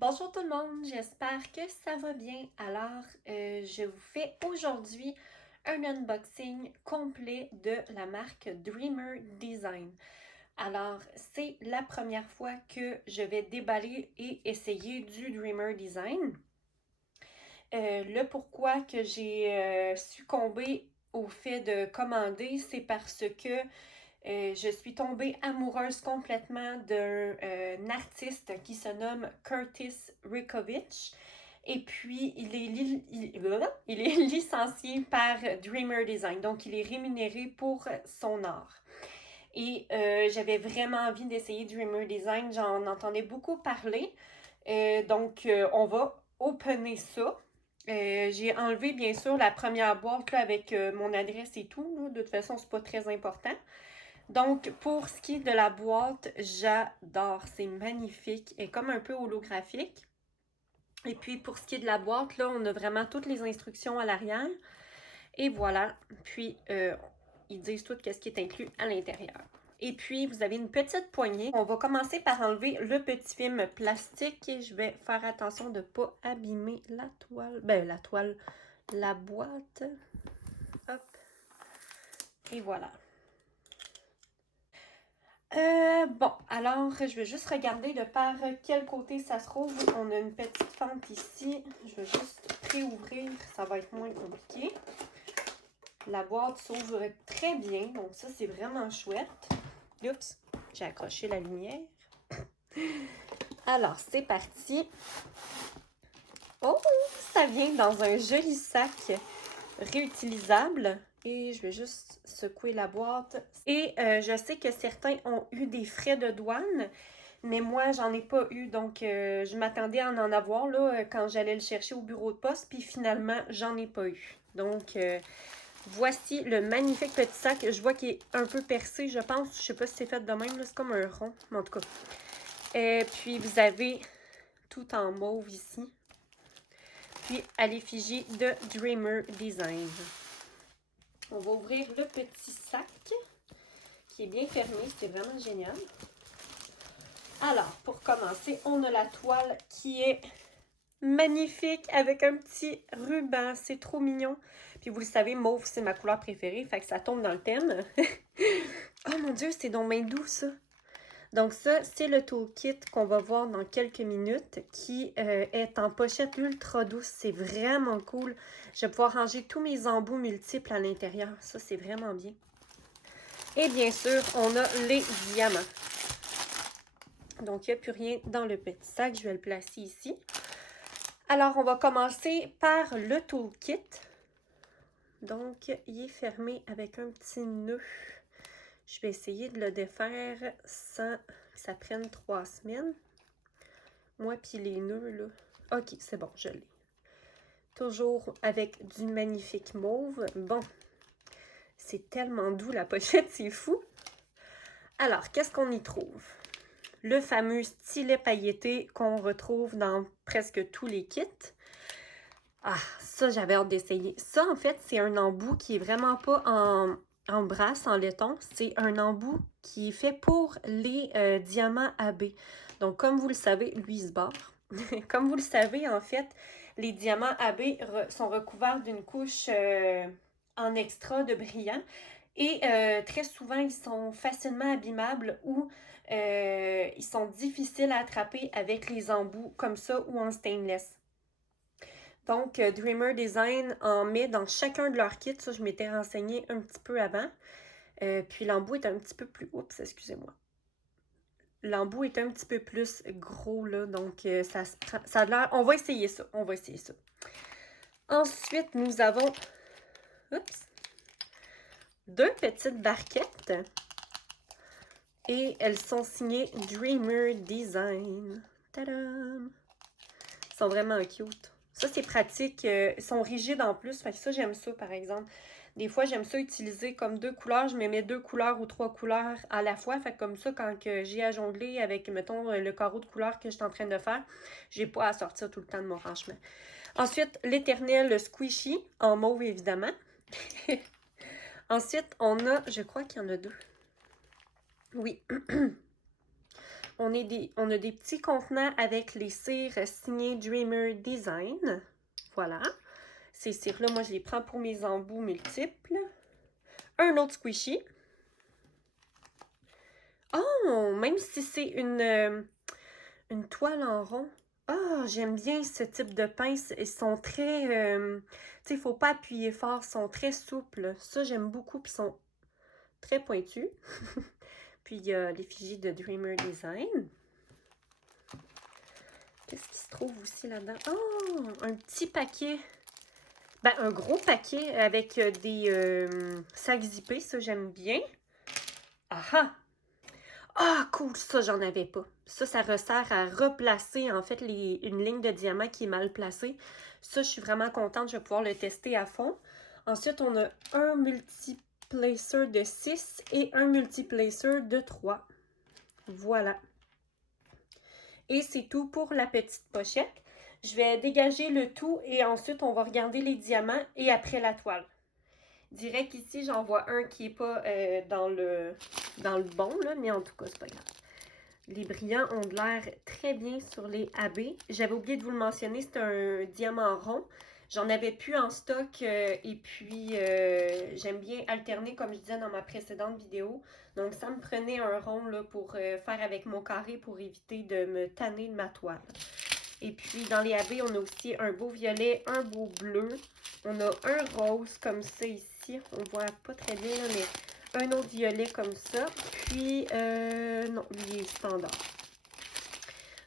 Bonjour tout le monde, j'espère que ça va bien. Alors, je vous fais aujourd'hui un unboxing complet de la marque Dreamer Design. Alors, c'est la première fois que je vais déballer et essayer du Dreamer Design. Le pourquoi que j'ai succombé au fait de commander, c'est parce que je suis tombée amoureuse complètement d'un artiste qui se nomme Curtis Rickovich. Et puis, il est licencié par Dreamer Design. Donc, il est rémunéré pour son art. Et j'avais vraiment envie d'essayer Dreamer Design. J'en entendais beaucoup parler. On va opener ça. J'ai enlevé, bien sûr, la première boîte là, avec mon adresse et tout. Là. De toute façon, c'est pas très important. Donc, pour ce qui est de la boîte, j'adore. C'est magnifique. Elle est comme un peu holographique. Et puis, pour ce qui est de la boîte, là, on a vraiment toutes les instructions à l'arrière. Et voilà. Puis, ils disent tout ce qui est inclus à l'intérieur. Et puis, vous avez une petite poignée. On va commencer par enlever le petit film plastique. Et je vais faire attention de ne pas abîmer la toile. La boîte. Hop. Et voilà. Bon, alors, je vais juste regarder de par quel côté ça se trouve. On a une petite fente ici. Je vais juste préouvrir, ça va être moins compliqué. La boîte s'ouvre très bien, donc ça, c'est vraiment chouette. Oups, j'ai accroché la lumière. Alors, c'est parti. Oh, ça vient dans un joli sac réutilisable. Et je vais juste secouer la boîte. Et je sais que certains ont eu des frais de douane, mais moi, j'en ai pas eu. Donc, je m'attendais à en avoir là, quand j'allais le chercher au bureau de poste. Puis finalement, j'en ai pas eu. Donc, voici le magnifique petit sac. Je vois qu'il est un peu percé, je pense. Je sais pas si c'est fait de même. C'est comme un rond, mais en tout cas. Puis, vous avez tout en mauve ici. Puis, à l'effigie de Dreamer Design. On va ouvrir le petit sac qui est bien fermé. C'est vraiment génial. Alors, pour commencer, on a la toile qui est magnifique avec un petit ruban. C'est trop mignon. Puis vous le savez, mauve, c'est ma couleur préférée. Fait que ça tombe dans le thème. Oh mon Dieu, c'est donc bien doux ça. Donc ça, c'est le toolkit qu'on va voir dans quelques minutes qui est en pochette ultra douce. C'est vraiment cool. Je vais pouvoir ranger tous mes embouts multiples à l'intérieur. Ça, c'est vraiment bien. Et bien sûr, on a les diamants. Donc, il n'y a plus rien dans le petit sac. Je vais le placer ici. Alors, on va commencer par le toolkit. Donc, il est fermé avec un petit nœud. Je vais essayer de le défaire sans que ça prenne 3 semaines. Moi, puis les nœuds, là. OK, c'est bon, je l'ai. Toujours avec du magnifique mauve. Bon, c'est tellement doux la pochette, c'est fou. Alors, qu'est-ce qu'on y trouve? Le fameux stylet pailleté qu'on retrouve dans presque tous les kits. Ah, ça, j'avais hâte d'essayer. Ça, en fait, c'est un embout qui est vraiment pas en brasse, en laiton. C'est un embout qui est fait pour les diamants AB. Donc, comme vous le savez, lui, il se barre. Comme vous le savez, en fait, les diamants AB sont recouverts d'une couche en extra de brillant. Et très souvent, ils sont facilement abîmables ou ils sont difficiles à attraper avec les embouts comme ça ou en stainless. Donc, Dreamer Design en met dans chacun de leurs kits. Ça, je m'étais renseignée un petit peu avant. Puis l'embout est un petit peu plus... Oups, excusez-moi. L'embout est un petit peu plus gros, là. Donc, ça se prend... Ça a l'air... On va essayer ça. On va essayer ça. Ensuite, nous avons... Oups. 2 petites barquettes. Et elles sont signées Dreamer Design. Tadam! Elles sont vraiment cute. Ça, c'est pratique. Ils sont rigides en plus. Fait que ça, j'aime ça, par exemple. Des fois, j'aime ça utiliser comme 2 couleurs. Je me mets 2 couleurs ou 3 couleurs à la fois. Fait que comme ça, quand j'ai à jongler avec, mettons, le carreau de couleurs que je suis en train de faire, j'ai pas à sortir tout le temps de mon rangement. Ensuite, l'éternel squishy, en mauve, évidemment. Ensuite, on a, je crois qu'il y en a 2. Oui. on a des petits contenants avec les cires signées Dreamer Design. Voilà. Ces cires-là, moi, je les prends pour mes embouts multiples. Un autre squishy. Oh, même si c'est une toile en rond. Ah, j'aime bien ce type de pince. Ils sont très... tu sais, il ne faut pas appuyer fort. Ils sont très souples. Ça, j'aime beaucoup. Puis ils sont très pointus. Puis il y a l'effigie de Dreamer Design. Qu'est-ce qui se trouve aussi là-dedans? Oh, un petit paquet. Ben, un gros paquet avec des sacs zippés. Ça, j'aime bien. Ah ah! Ah, cool! Ça, j'en avais pas. Ça resserre à replacer, en fait, une ligne de diamant qui est mal placée. Ça, je suis vraiment contente. Je vais pouvoir le tester à fond. Ensuite, on a un multiplacer de 6 et un multiplacer de 3. Voilà. Et c'est tout pour la petite pochette. Je vais dégager le tout et ensuite, on va regarder les diamants et après la toile. Direct ici, j'en vois un qui n'est pas dans le bon, là, mais en tout cas, c'est pas grave. Les brillants ont de l'air très bien sur les AB. J'avais oublié de vous le mentionner, c'est un diamant rond. J'en avais plus en stock et puis j'aime bien alterner comme je disais dans ma précédente vidéo. Donc ça me prenait un rond là, pour faire avec mon carré pour éviter de me tanner de ma toile. Et puis dans les AB, on a aussi un beau violet, un beau bleu. On a un rose comme ça ici. On voit pas très bien là, mais un autre violet comme ça. Puis, non, lui, il est standard.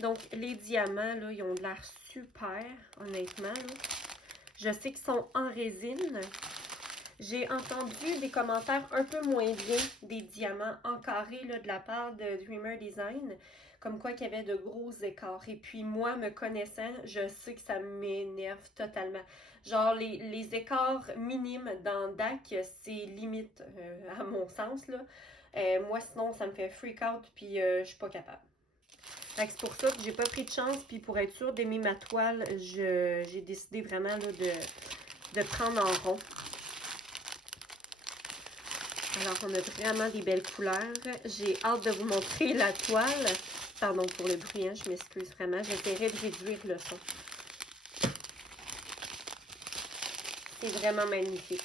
Donc, les diamants, là, ils ont de l'air super, honnêtement. Là. Je sais qu'ils sont en résine. J'ai entendu des commentaires un peu moins bien des diamants en carré là, de la part de Dreamer Design. Comme quoi qu'il y avait de gros écarts. Et puis, moi, me connaissant, je sais que ça m'énerve totalement. Genre, les écarts minimes dans DAC, c'est limite, à mon sens, là. Moi, sinon, ça me fait freak out, puis je suis pas capable. Fait que c'est pour ça que j'ai pas pris de chance, puis pour être sûre d'aimer ma toile, j'ai décidé vraiment là, de prendre en rond. Alors, on a vraiment des belles couleurs. J'ai hâte de vous montrer la toile. Pardon pour le bruit, hein, je m'excuse vraiment. J'essaierai de réduire le son. C'est vraiment magnifique.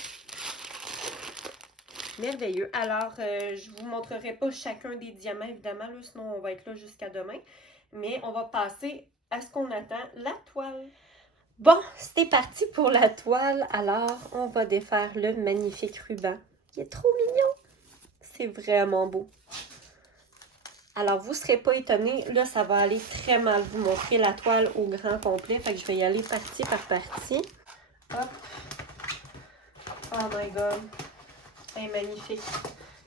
Merveilleux. Alors, je ne vous montrerai pas chacun des diamants, évidemment, là, sinon on va être là jusqu'à demain. Mais on va passer à ce qu'on attend, la toile. Bon, c'est parti pour la toile. Alors, on va défaire le magnifique ruban. Il est trop mignon. C'est vraiment beau. Alors, vous ne serez pas étonnés. Là, ça va aller très mal vous montrer la toile au grand complet. Fait que je vais y aller partie par partie. Hop. Oh my God. C'est magnifique.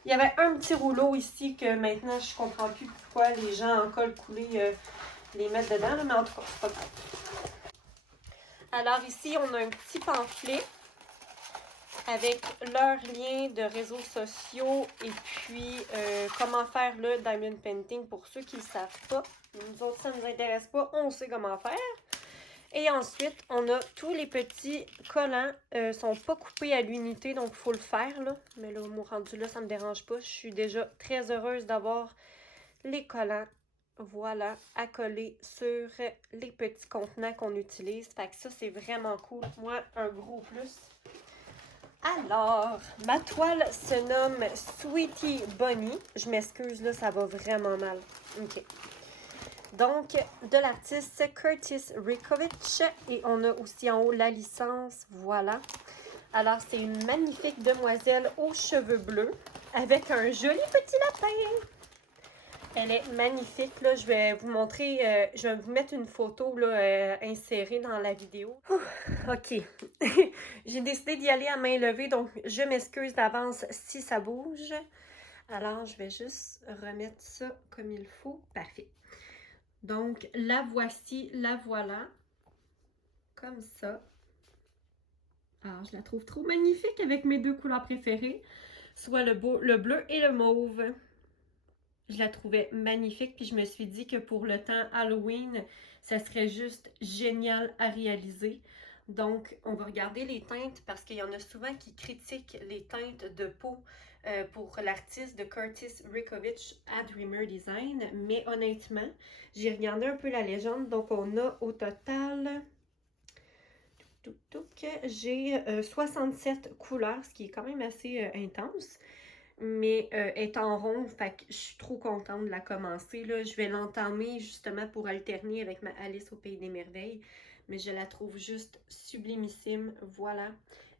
Il y avait un petit rouleau ici que maintenant, je ne comprends plus pourquoi les gens en colle coulé les mettent dedans. Là, mais en tout cas, c'est pas grave. Alors ici, on a un petit pamphlet avec leurs liens de réseaux sociaux et puis comment faire le diamond painting pour ceux qui ne savent pas. Nous autres, ça ne nous intéresse pas, on sait comment faire. Et ensuite, on a tous les petits collants. Ils ne sont pas coupés à l'unité, donc il faut le faire. Là. Mais là, mon rendu là, ça ne me dérange pas. Je suis déjà très heureuse d'avoir les collants. Voilà, à coller sur les petits contenants qu'on utilise. Fait que ça, c'est vraiment cool. Moi, un gros plus. Alors, ma toile se nomme Sweetie Bunny. Je m'excuse, là, ça va vraiment mal. OK. Donc, de l'artiste Curtis Rickovich. Et on a aussi en haut la licence. Voilà. Alors, c'est une magnifique demoiselle aux cheveux bleus avec un joli petit lapin. Elle est magnifique. Là, je vais vous montrer, je vais vous mettre une photo là, insérée dans la vidéo. OK. J'ai décidé d'y aller à main levée, donc je m'excuse d'avance si ça bouge. Alors, je vais juste remettre ça comme il faut. Parfait. Donc, la voici, la voilà. Comme ça. Alors, je la trouve trop magnifique avec mes deux couleurs préférées, soit le bleu et le mauve. Je la trouvais magnifique, puis je me suis dit que pour le temps Halloween, ça serait juste génial à réaliser. Donc, on va regarder les teintes parce qu'il y en a souvent qui critiquent les teintes de peau pour l'artiste de Curtis Rickovich à Dreamer Design. Mais honnêtement, j'ai regardé un peu la légende. Donc, on a au total... J'ai 67 couleurs, ce qui est quand même assez intense. Mais est en rond, fait que je suis trop contente de la commencer. Là. Je vais l'entamer justement pour alterner avec ma Alice au Pays des Merveilles. Mais je la trouve juste sublimissime. Voilà.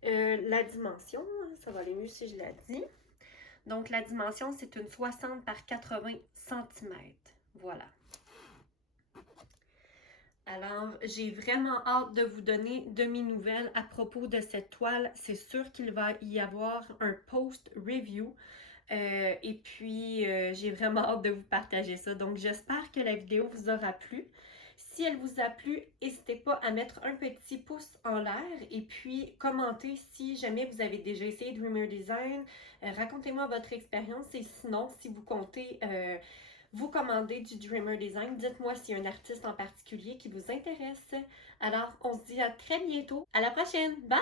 La dimension, ça va aller mieux si je la dis. Donc la dimension, c'est une 60 par 80 cm. Voilà. Alors, j'ai vraiment hâte de vous donner de mes nouvelles à propos de cette toile. C'est sûr qu'il va y avoir un post-review. Et puis, j'ai vraiment hâte de vous partager ça. Donc, j'espère que la vidéo vous aura plu. Si elle vous a plu, n'hésitez pas à mettre un petit pouce en l'air et puis commenter si jamais vous avez déjà essayé Dreamer Design. Racontez-moi votre expérience et sinon, si vous comptez vous commander du Dreamer Design, dites-moi s'il y a un artiste en particulier qui vous intéresse. Alors, on se dit à très bientôt. À la prochaine! Bye!